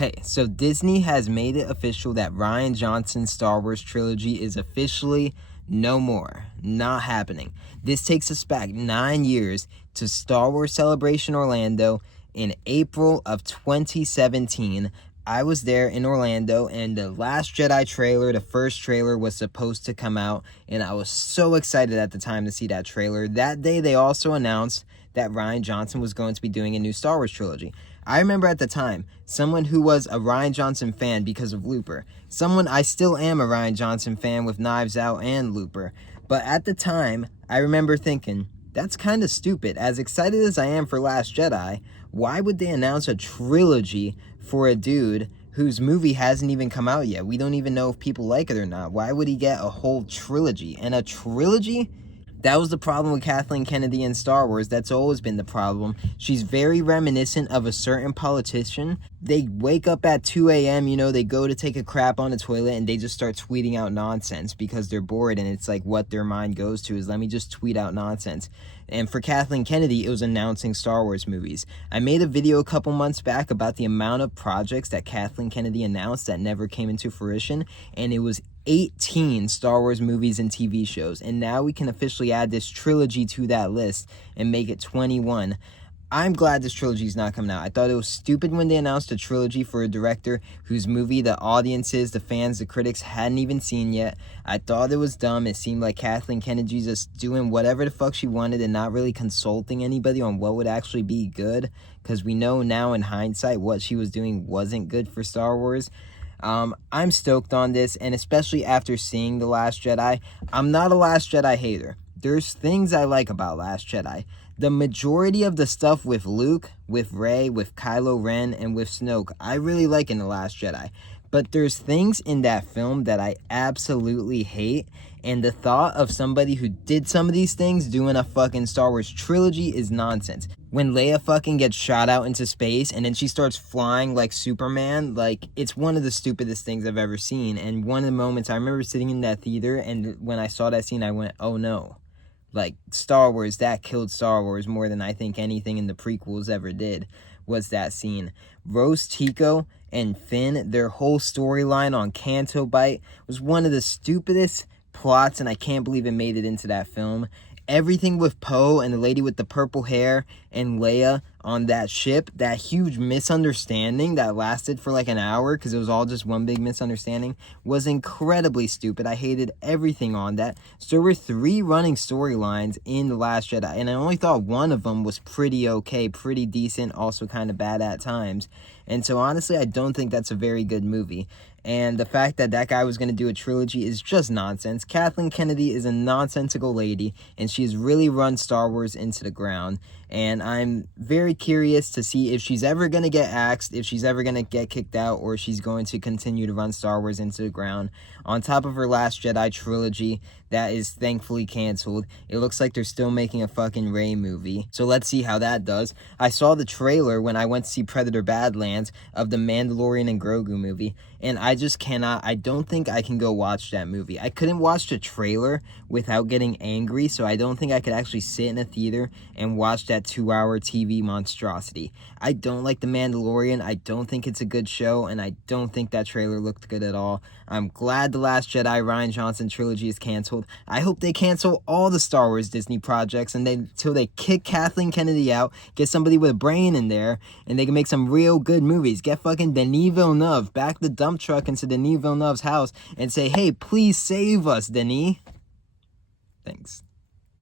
Hey, so Disney has made it official that Rian Johnson's Star Wars trilogy is officially no more. Not happening. This takes us back 9 years to Star Wars Celebration Orlando in April of 2017. I was there in Orlando, and the Last Jedi trailer, the first trailer, was supposed to come out, and I was so excited at the time to see that trailer. That day, they also announced that Rian Johnson was going to be doing a new Star Wars trilogy. I remember at the time, someone who was a Rian Johnson fan because of Looper. I still am a Rian Johnson fan with Knives Out and Looper. But at the time, I remember thinking, that's kind of stupid. As excited as I am for Last Jedi, why would they announce a trilogy for a dude whose movie hasn't even come out yet? We don't even know if people like it or not. Why would he get a whole trilogy? And a trilogy? That was the problem with Kathleen Kennedy in Star Wars. That's always been the problem. She's very reminiscent of a certain politician. They wake up at 2 a.m., they go to take a crap on the toilet and they just start tweeting out nonsense because they're bored, and it's like what their mind goes to is, let me just tweet out nonsense. And for Kathleen Kennedy, it was announcing Star Wars movies. I made a video a couple months back about the amount of projects that Kathleen Kennedy announced that never came into fruition, and it was 18 Star Wars movies and TV shows, and now we can officially add this trilogy to that list and make it 21. I'm glad this trilogy is not coming out. I thought it was stupid when they announced a trilogy for a director whose movie the audiences, the fans, the critics hadn't even seen yet. I thought it was dumb. It seemed like Kathleen Kennedy just doing whatever the fuck she wanted and not really consulting anybody on what would actually be good, because we know now in hindsight what she was doing wasn't good for Star Wars. I'm stoked on this, and especially after seeing The Last Jedi. I'm not a Last Jedi hater. There's things I like about Last Jedi. The majority of the stuff with Luke, with Rey, with Kylo Ren, and with Snoke, I really like in The Last Jedi. But there's things in that film that I absolutely hate, and the thought of somebody who did some of these things doing a fucking Star Wars trilogy is nonsense. When Leia fucking gets shot out into space and then she starts flying like Superman, it's one of the stupidest things I've ever seen. And one of the moments I remember sitting in that theater, and when I saw that scene, I went, oh no. Star Wars, that killed Star Wars more than I think anything in the prequels ever did, was that scene. Rose Tico and Finn, their whole storyline on Canto Bight was one of the stupidest plots, and I can't believe it made it into that film. Everything with Poe and the lady with the purple hair and Leia on that ship, that huge misunderstanding that lasted for like an hour because it was all just one big misunderstanding, was incredibly stupid. I hated everything on that. So there were 3 running storylines in The Last Jedi, and I only thought one of them was pretty okay, pretty decent, also kind of bad at times. And so honestly, I don't think that's a very good movie. And the fact that that guy was going to do a trilogy is just nonsense. Kathleen Kennedy is a nonsensical lady, and she's really run Star Wars into the ground. And I'm very curious to see if she's ever going to get axed, if she's ever going to get kicked out, or she's going to continue to run Star Wars into the ground. On top of her Last Jedi trilogy, that is thankfully canceled. It looks like they're still making a fucking Rey movie. So let's see how that does. I saw the trailer when I went to see Predator Badlands of the Mandalorian and Grogu movie, and I just cannot, I don't think I can go watch that movie. I couldn't watch the trailer without getting angry, so I don't think I could actually sit in a theater and watch that 2-hour TV monstrosity. I don't like The Mandalorian. I don't think it's a good show, and I don't think that trailer looked good at all. I'm glad The Last Jedi Rian Johnson trilogy is canceled. I hope they cancel all the Star Wars Disney projects until they kick Kathleen Kennedy out, get somebody with a brain in there, and they can make some real good movies. Get fucking Denis Villeneuve, back the dump truck into Denis Villeneuve's house and say, hey, please save us, Denis. Thanks.